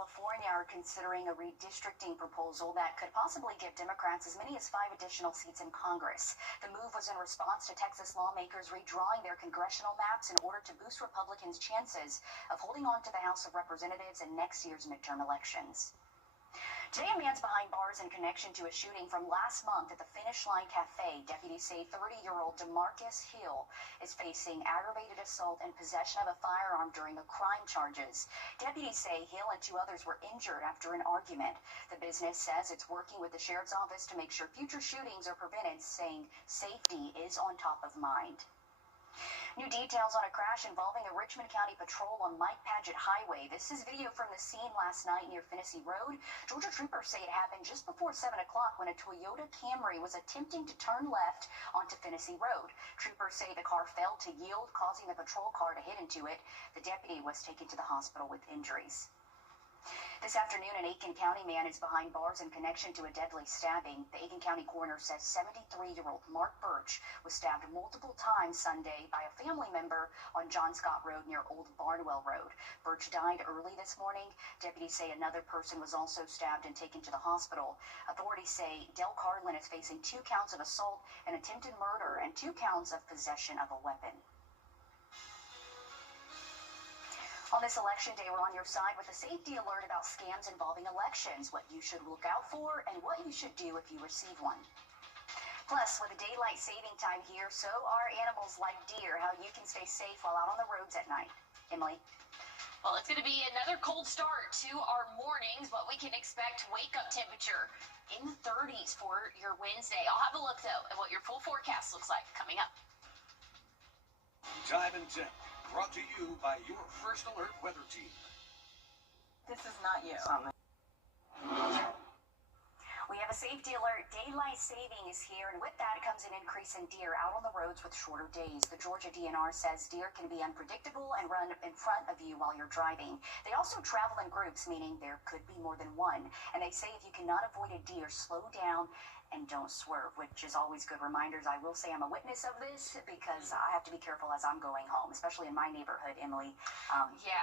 California are considering a redistricting proposal that could possibly give Democrats as many as 5 additional seats in Congress. The move was in response to Texas lawmakers redrawing their congressional maps in order to boost Republicans' chances of holding on to the House of Representatives in next year's midterm elections. Today, a man's behind bars in connection to a shooting from last month at the Finish Line Cafe. Deputies say 30-year-old DeMarcus Hill is facing aggravated assault and possession of a firearm during the crime charges. Deputies say Hill and 2 others were injured after an argument. The business says it's working with the sheriff's office to make sure future shootings are prevented, saying safety is on top of mind. New details on a crash involving a Richmond County patrol on Mike Paget Highway. This is video from the scene last night near Finney Road. Georgia troopers say it happened just before 7 o'clock when a Toyota Camry was attempting to turn left onto Finney Road. Troopers say the car failed to yield, causing the patrol car to hit into it. The deputy was taken to the hospital with injuries. This afternoon, an Aiken County man is behind bars in connection to a deadly stabbing. The Aiken County coroner says 73-year-old Mark Birch was stabbed multiple times Sunday by a family member on John Scott Road near Old Barnwell Road. Birch died early this morning. Deputies say another person was also stabbed and taken to the hospital. Authorities say Del Carlin is facing 2 counts of assault and attempted murder and 2 counts of possession of a weapon. On this election day, we're on your side with a safety alert about scams involving elections, what you should look out for, and what you should do if you receive one. Plus, with a daylight saving time here, so are animals like deer, how you can stay safe while out on the roads at night. Emily? Well, it's going to be another cold start to our mornings, but we can expect wake-up temperature in the 30s for your Wednesday. I'll have a look, though, at what your full forecast looks like coming up. Time and Temp, brought to you by your First Alert weather team. This is not you. We have a safety alert. Daylight saving is here, and with that comes an increase in deer out on the roads with shorter days. The Georgia DNR says deer can be unpredictable and run in front of you while you're driving. They also travel in groups, meaning there could be more than one. And they say if you cannot avoid a deer, slow down and don't swerve, which is always good reminders. I will say I'm a witness of this because I have to be careful as I'm going home, especially in my neighborhood, Emily.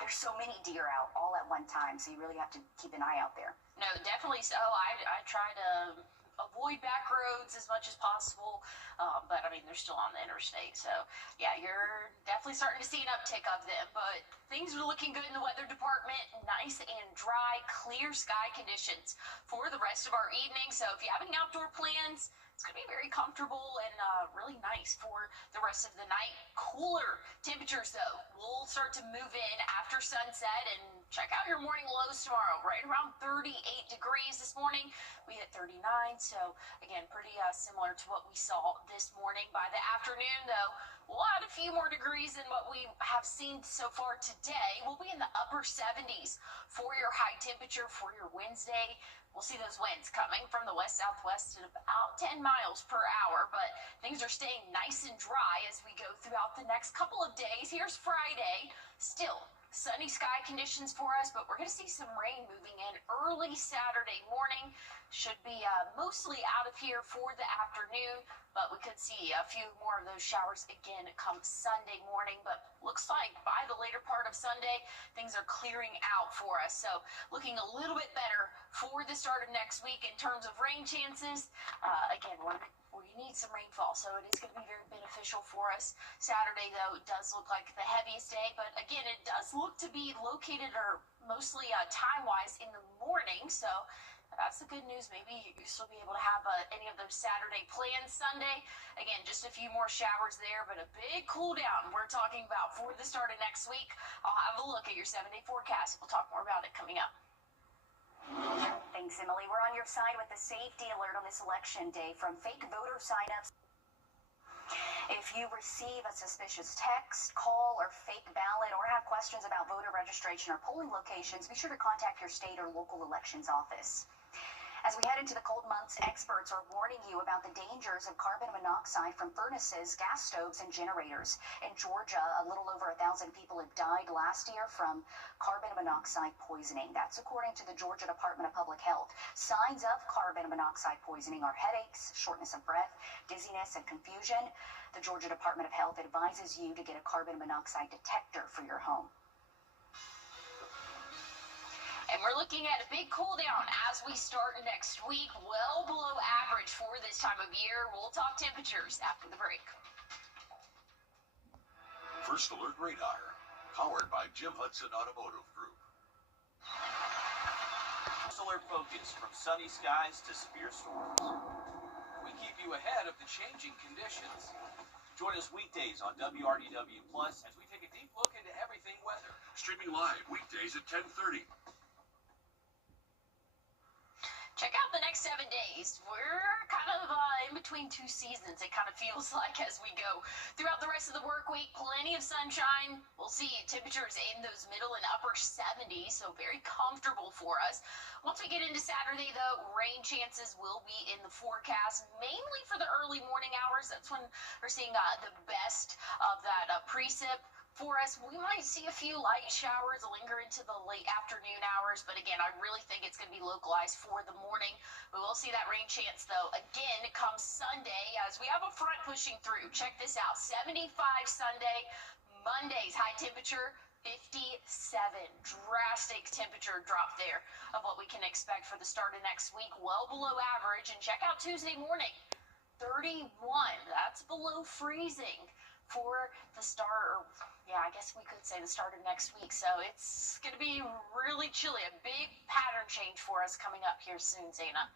There's so many deer out all at one time, so you really have to keep an eye out there. No, definitely so. I try to avoid back roads as much as possible, but I mean, they're still on the interstate. So, yeah, you're definitely starting to see an uptick of them, but things are looking good in the weather department. Nice and dry, clear sky conditions for the rest of our evening. So if you have any outdoor plans, it's going to be very comfortable and really nice for the rest of the night. Cooler temperatures, though, will start to move in after sunset. And check out your morning lows tomorrow, right around 38 degrees this morning. We hit 39, so again, pretty similar to what we saw this morning. By the afternoon, though, we'll add a few more degrees than what we have seen so far today. We'll be in the upper 70s for your high temperature for your Wednesday. We'll see those winds coming from the west-southwest at about 10 miles per hour, but things are staying nice and dry as we go throughout the next couple of days. Here's Friday. Still sunny sky conditions for us, but we're going to see some rain moving in early Saturday morning. Should be mostly out of here for the afternoon, but we could see a few more of those showers again come Sunday morning. But looks like by the later part of Sunday, things are clearing out for us. So looking a little bit better for the start of next week in terms of rain chances. Again, we need some rainfall, so it is going to be very beneficial for us. Saturday, though, it does look like the heaviest day, but again, it does look to be located or mostly time-wise in the morning, so that's the good news. Maybe you'll still be able to have any of those Saturday plans Sunday. Again, just a few more showers there, but a big cool down we're talking about for the start of next week. I'll have a look at your 7-day forecast. We'll talk more about it coming up. Thanks, Emily. We're on your side with the safety alert on this election day from fake voter signups. If you receive a suspicious text, call, or fake ballot, or have questions about voter registration or polling locations, be sure to contact your state or local elections office. As we head into the cold months, experts are warning you about the dangers of carbon monoxide from furnaces, gas stoves, and generators. In Georgia, a little over 1,000 people have died last year from carbon monoxide poisoning. That's according to the Georgia Department of Public Health. Signs of carbon monoxide poisoning are headaches, shortness of breath, dizziness, and confusion. The Georgia Department of Health advises you to get a carbon monoxide detector for your home. And we're looking at a big cool down as we start next week, well below average for this time of year. We'll talk temperatures after the break. First Alert Radar, powered by Jim Hudson Automotive Group. First Alert Focus, from sunny skies to severe storms. We keep you ahead of the changing conditions. Join us weekdays on WRDW Plus as we take a deep look into everything weather. Streaming live weekdays at 10:30. Check out the next 7 days. We're kind of in between two seasons, it kind of feels like, as we go throughout the rest of the work week. Plenty of sunshine. We'll see temperatures in those middle and upper 70s, so very comfortable for us. Once we get into Saturday, though, rain chances will be in the forecast, mainly for the early morning hours. That's when we're seeing the best of that precip. For us, we might see a few light showers linger into the late afternoon hours, but again, I really think it's going to be localized for the morning. We will see that rain chance, though, again, come Sunday as we have a front pushing through. Check this out, 75 Sunday, Monday's high temperature, 57. Drastic temperature drop there of what we can expect for the start of next week, well below average. And check out Tuesday morning, 31. That's below freezing for the start. Yeah, I guess we could say the start of next week. So it's going to be really chilly. A big pattern change for us coming up here soon, Zaina.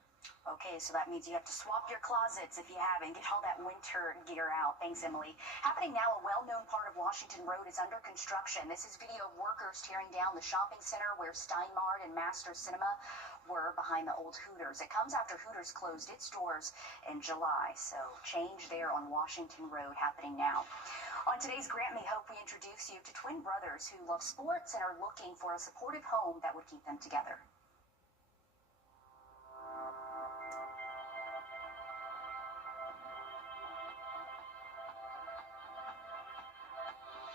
Okay, so that means you have to swap your closets if you haven't. Get all that winter gear out. Thanks, Emily. Happening now, a well-known part of Washington Road is under construction. This is video of workers tearing down the shopping center where Steinmart and Master Cinema were behind the old Hooters. It comes after Hooters closed its doors in July. So change there on Washington Road happening now. On today's Grant Me Hope, we introduce you to twin brothers who love sports and are looking for a supportive home that would keep them together.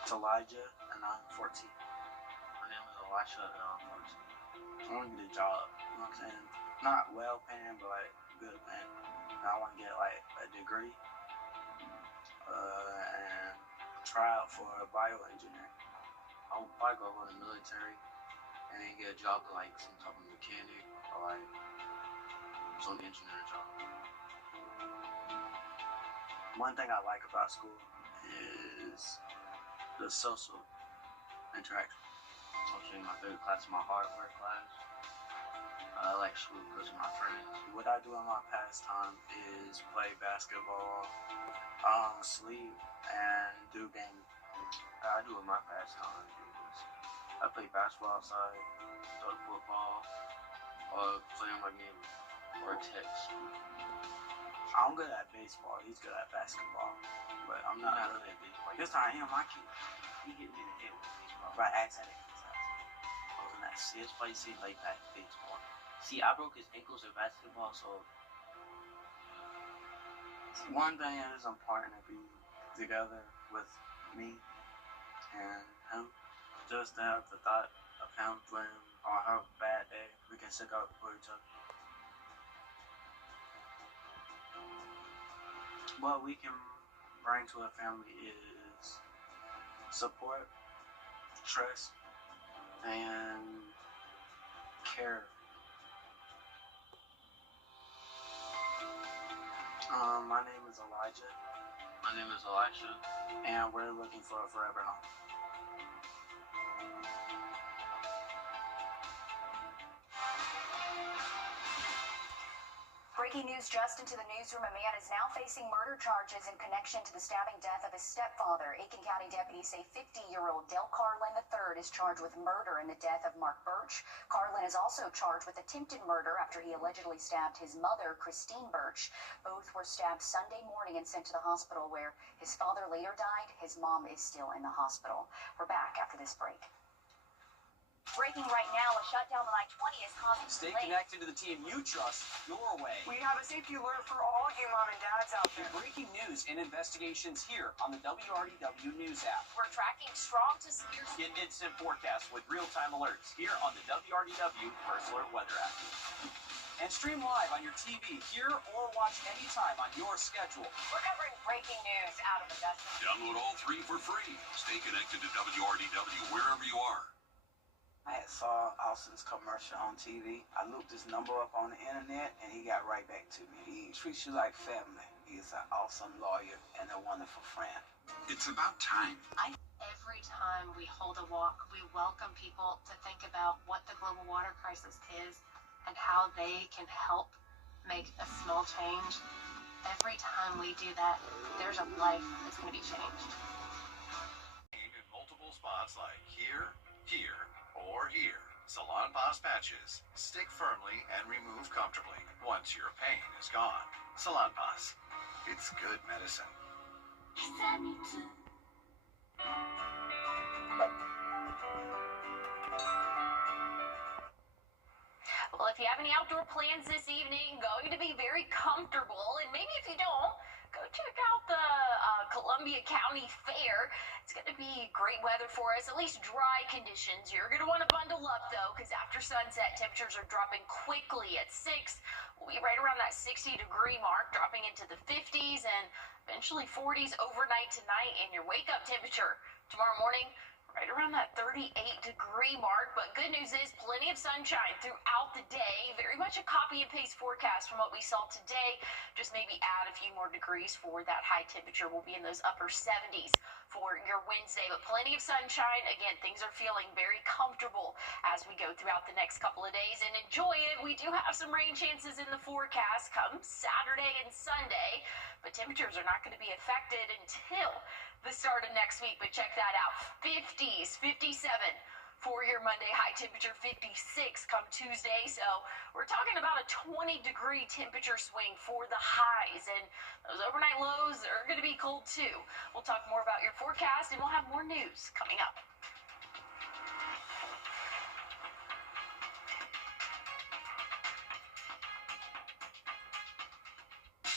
It's Elijah, and I'm 14. My name is Elisha, and I'm 14. I want to get a job, you know what I'm saying? Not well paying, but like good paying. And I want to get like a degree, and try out for a bioengineer. I'll probably go in the military and then get a job like some type of mechanic or like some engineering job. One thing I like about school is the social interaction. Especially my favorite class is my hardware class. I like school because of my friends. What I do in my pastime is play basketball, sleep, and do gaming. I do in my pastime is I play basketball outside, throw the football, or play on my game, or text. I'm good at baseball. He's good at basketball, but I'm not really at baseball. This time, my kid, he hit me in the head with baseball. Right, accent it. I was in that serious place. He played that baseball. See, I broke his ankles in basketball, so one thing is important to be together with me and him. Just to have the thought of him when or have a bad day, we can stick up for each other. What we can bring to a family is support, trust, and care. My name is Elijah. my name is Elisha. And we're looking for a forever home. Breaking news just into the newsroom. A man is now facing murder charges in connection to the stabbing death of his stepfather. Aiken County deputies say 50-year-old Del Carlin III is charged with murder in the death of Mark Birch. Carlin is also charged with attempted murder after he allegedly stabbed his mother, Christine Birch. Both were stabbed Sunday morning and sent to the hospital where his father later died. His mom is still in the hospital. We're back after this break. Breaking right now, a shutdown on I-20 is causing Stay delays. connected to the team you trust, your way. We have a safety alert for all you mom and dads out there. Breaking news and investigations here on the WRDW News app. We're tracking strong to severe. Get instant forecasts with real-time alerts here on the WRDW First Alert Weather app. And stream live on your TV, here or watch anytime on your schedule. We're covering breaking news out of Augusta. Download all three for free. Stay connected to WRDW wherever you are. I had saw Austin's commercial on TV. I looked his number up on the internet, and he got right back to me. He treats you like family. He's an awesome lawyer and a wonderful friend. It's about time. Every time we hold a walk, we welcome people to think about what the global water crisis is and how they can help make a small change. Every time we do that, there's a life that's going to be changed. In multiple spots like here, here, or here. Salon Pass patches stick firmly and remove comfortably once your pain is gone. Salon Pass. It's good medicine. Well, if you have any outdoor plans this evening, going to be very comfortable, and maybe if you don't, go check out the Columbia County Fair. It's going to be great weather for us, at least dry conditions. You're going to want to bundle up, though, because after sunset, temperatures are dropping quickly at 6. We'll be right around that 60-degree mark, dropping into the 50s and eventually 40s overnight tonight. And your wake-up temperature tomorrow morning, right around that 38-degree mark. But good news is plenty of sunshine throughout the day. Very much a copy and paste forecast from what we saw today. Just maybe add a few more degrees for that high temperature. We'll be in those upper 70s for your Wednesday, but plenty of sunshine. Again, things are feeling very comfortable as we go throughout the next couple of days, and enjoy it. We do have some rain chances in the forecast come Saturday and Sunday, but temperatures are not going to be affected until the start of next week. But check that out, 50s, 57 for your Monday, high temperature 56 come Tuesday. So we're talking about a 20-degree temperature swing for the highs, and those overnight lows are going to be cold too. We'll talk more about your forecast, and we'll have more news coming up.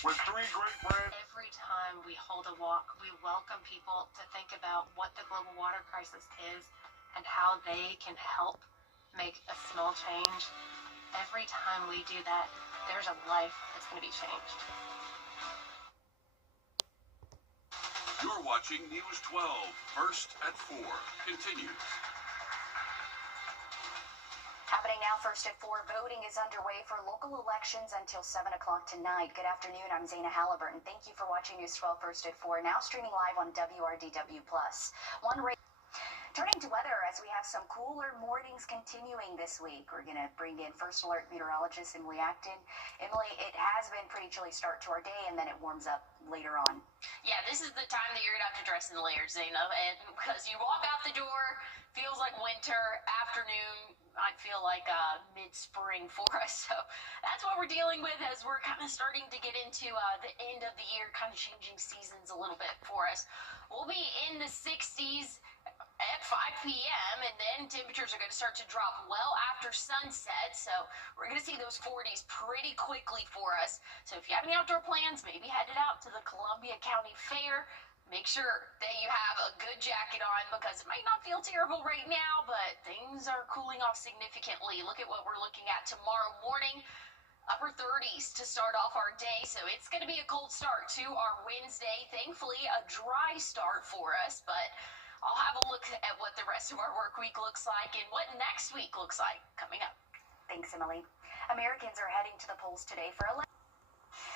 With 3 great brands. Every time we hold a walk, we welcome people to think about what the global water crisis is and how they can help make a small change. Every time we do that, there's a life that's going to be changed. You're watching News 12, first at 4. Continues. Happening now, first at 4, voting is underway for local elections until 7 o'clock tonight. Good afternoon, I'm Zaina Halliburton. Thank you for watching News 12 first at 4, now streaming live on WRDW+. Turning to weather, as we have some cooler mornings continuing this week, we're going to bring in First Alert meteorologist Emily Acton. Emily, it has been pretty chilly start to our day, and then it warms up later on. Yeah, this is the time that you're going to have to dress in layers, Zaina, and because you walk out the door, feels like winter, afternoon, I feel like mid-spring for us. So that's what we're dealing with as we're kind of starting to get into the end of the year, kind of changing seasons a little bit for us. We'll be in the 60s at 5 p.m. and then temperatures are going to start to drop well after sunset. So we're going to see those 40s pretty quickly for us. So if you have any outdoor plans, maybe headed out to the Columbia County Fair. Make sure that you have a good jacket on because it might not feel terrible right now, but things are cooling off significantly. Look at what we're looking at tomorrow morning. Upper 30s to start off our day, so it's going to be a cold start to our Wednesday. Thankfully, a dry start for us, but I'll have a look at what the rest of our work week looks like and what next week looks like coming up. Thanks, Emily. Americans are heading to the polls today for election.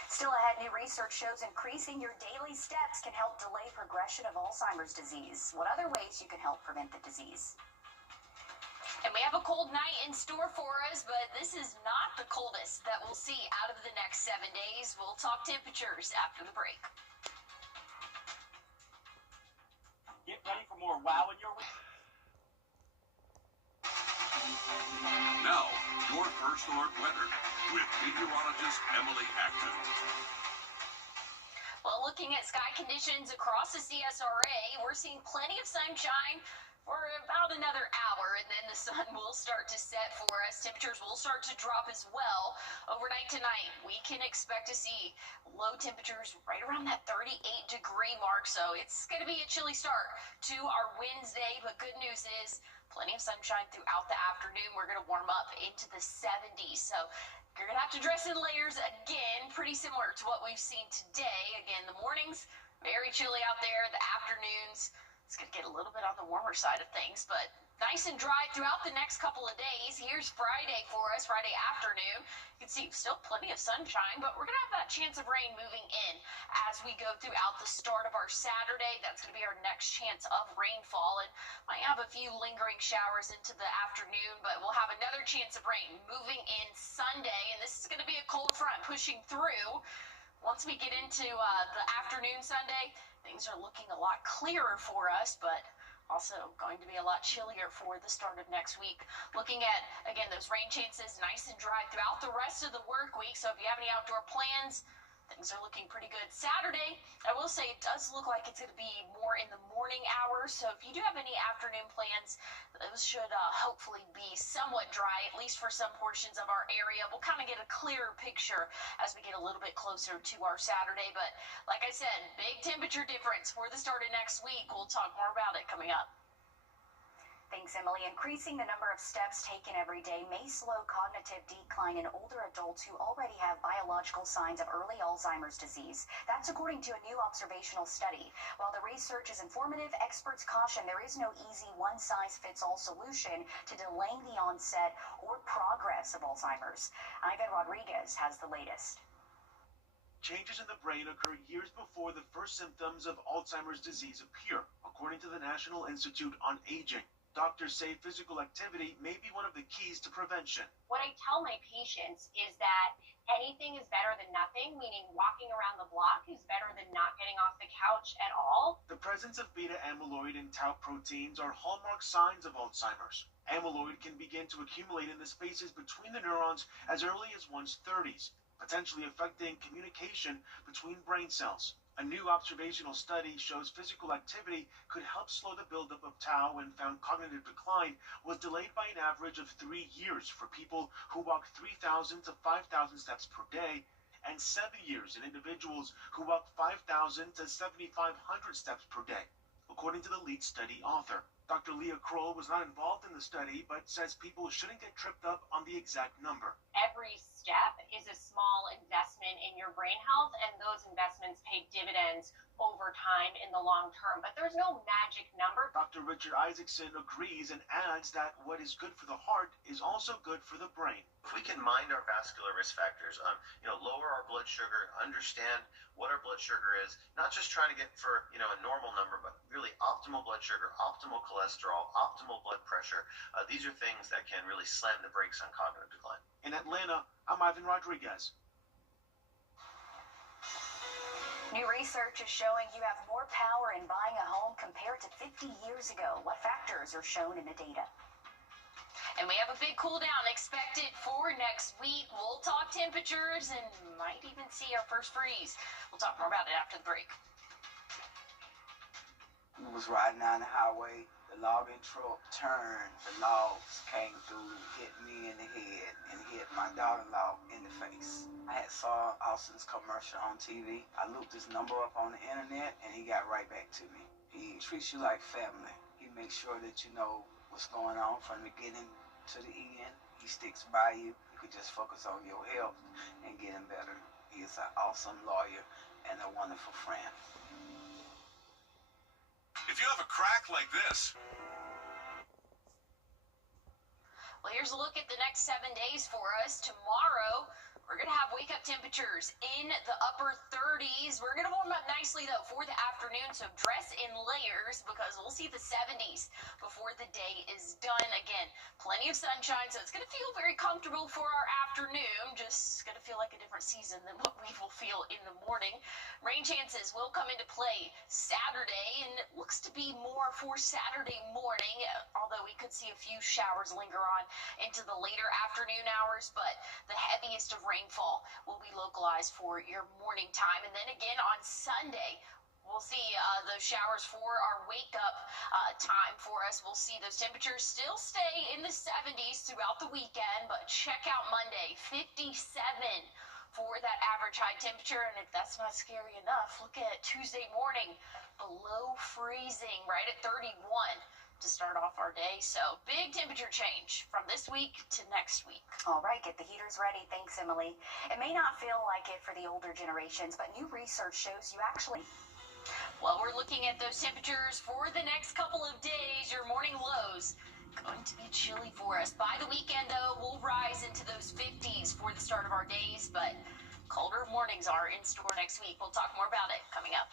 Still ahead, new research shows increasing your daily steps can help delay progression of Alzheimer's disease. What other ways you can help prevent the disease? And we have a cold night in store for us, but this is not the coldest that we'll see out of the next 7 days. We'll talk temperatures after the break. Get ready for more wow in your week. Now, your First Alert weather with meteorologist Emily Acton. Well, looking at sky conditions across the CSRA, we're seeing plenty of sunshine for about another hour, and then the sun will start to set for us. Temperatures will start to drop as well. Overnight tonight, we can expect to see low temperatures right around that 38-degree mark, so it's going to be a chilly start to our Wednesday, but good news is plenty of sunshine throughout the afternoon. We're going to warm up into the 70s, so you're going to have to dress in layers again, pretty similar to what we've seen today. Again, the mornings, very chilly out there. The afternoons, it's going to get a little bit on the warmer side of things, but Nice and dry throughout the next couple of days. Here's Friday for us, Friday afternoon. You can see still plenty of sunshine, but we're going to have that chance of rain moving in as we go throughout the start of our Saturday. That's going to be our next chance of rainfall, and might have a few lingering showers into the afternoon, but we'll have another chance of rain moving in Sunday, and this is going to be a cold front pushing through. Once we get into the afternoon Sunday, things are looking a lot clearer for us, but also going to be a lot chillier for the start of next week. Looking at, again, those rain chances nice and dry throughout the rest of the work week. So if you have any outdoor plans, things are looking pretty good. Saturday, I will say it does look like it's going to be more in the morning hours. So if you do have any afternoon plans, those should hopefully be somewhat dry, at least for some portions of our area. We'll kind of get a clearer picture as we get a little bit closer to our Saturday. But like I said, big temperature difference for the start of next week. We'll talk more about it coming up. Thanks, Emily. Increasing the number of steps taken every day may slow cognitive decline in older adults who already have biological signs of early Alzheimer's disease. That's according to a new observational study. While the research is informative, experts caution there is no easy one-size-fits-all solution to delaying the onset or progress of Alzheimer's. Ivan Rodriguez has the latest. Changes in the brain occur years before the first symptoms of Alzheimer's disease appear, according to the National Institute on Aging. Doctors say physical activity may be one of the keys to prevention. What I tell my patients is that anything is better than nothing, meaning walking around the block is better than not getting off the couch at all. The presence of beta amyloid and tau proteins are hallmark signs of Alzheimer's. Amyloid can begin to accumulate in the spaces between the neurons as early as one's 30s, potentially affecting communication between brain cells. A new observational study shows physical activity could help slow the buildup of tau and found cognitive decline was delayed by an average of 3 years for people who walk 3,000 to 5,000 steps per day and 7 years in individuals who walk 5,000 to 7,500 steps per day, according to the lead study author. Dr. Leah Kroll was not involved in the study, but says people shouldn't get tripped up on the exact number. Every step is a small investment in your brain health, and those investments pay dividends over time in the long term. But there's no magic number. Dr. Richard Isaacson agrees and adds that what is good for the heart is also good for the brain. If we can mind our vascular risk factors, lower our blood sugar, understand what our blood sugar is, not just trying to get for, a normal number, but really optimal blood sugar, optimal cholesterol, optimal blood pressure. These are things that can really slam the brakes on cognitive decline. In Atlanta, I'm Ivan Rodriguez. New research is showing you have more power in buying a home compared to 50 years ago. What factors are shown in the data? And we have a big cool down expected for next week. We'll talk temperatures and might even see our first freeze. We'll talk more about it after the break. I was riding down the highway. The logging truck turned. The logs came through, hit me in the head, and hit my daughter-in-law in the face. I had saw Austin's commercial on TV. I looked his number up on the internet, and he got right back to me. He treats you like family. He makes sure that you know what's going on from the beginning to the end. He sticks by you. You can just focus on your health and getting better. He is an awesome lawyer and a wonderful friend. If you have a crack like this. Well, here's a look at the next 7 days for us. Tomorrow, we're going to have wake-up temperatures in the upper 30s. We're going to warm up nicely, though, for the afternoon, so dress in layers because we'll see the 70s before the day is done. Again, plenty of sunshine, so it's going to feel very comfortable for our afternoon. Just going to feel like a different season than what we will feel in the morning. Rain chances will come into play Saturday, and it looks to be more for Saturday morning, although we could see a few showers linger on into the later afternoon hours, but the heaviest of rainfall will be localized for your morning time. And then again on Sunday, we'll see those showers for our wake-up time for us. We'll see those temperatures still stay in the 70s throughout the weekend, but check out Monday, 57 for that average high temperature. And if that's not scary enough, look at Tuesday morning, below freezing, right at 31 to start off our day. So big temperature change from this week to next week. All right, get the heaters ready. Thanks, Emily. It may not feel like it for the older generations, but new research shows you actually... Well, we're looking at those temperatures for the next couple of days. Your morning lows going to be chilly for us. By the weekend, though, we'll rise into those 50s for the start of our days, but colder mornings are in store next week. We'll talk more about it coming up.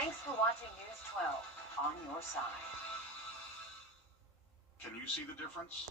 Thanks for watching News 12 on your side. Can you see the difference?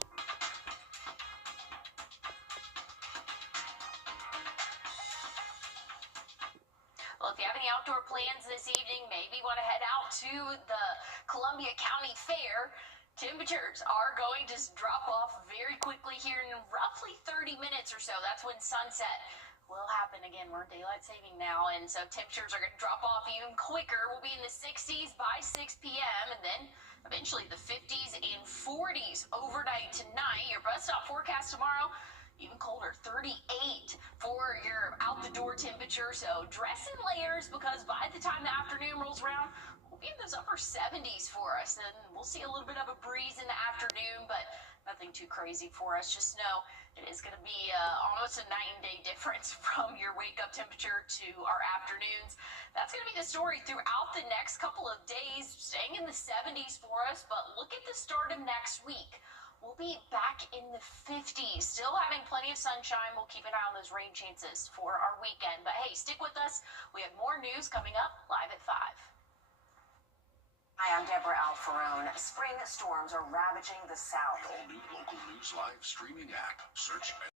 Well, if you have any outdoor plans this evening, maybe want to head out to the Columbia County Fair. Temperatures are going to drop off very quickly here in roughly 30 minutes or so. That's when sunset will happen again. We're in daylight saving now, and so temperatures are going to drop off even quicker. We'll be in the 60s by 6 p.m. and then eventually the 50s and 40s overnight tonight. Your bus stop forecast tomorrow, even colder, 38 for your out-the-door temperature. So dress in layers, because by the time the afternoon rolls around, we'll be in those upper 70s for us, and we'll see a little bit of a breeze in the afternoon, but nothing too crazy for us. Just know it is going to be almost a night and day difference from your wake-up temperature to our afternoons. That's going to be the story throughout the next couple of days, staying in the 70s for us, but look at the start of next week. We'll be back in the 50s, still having plenty of sunshine. We'll keep an eye on those rain chances for our weekend. But hey, stick with us. We have more news coming up live at 5. Hi, I'm Deborah Alfarone. Spring storms are ravaging the South. The all-new local news live streaming app. Search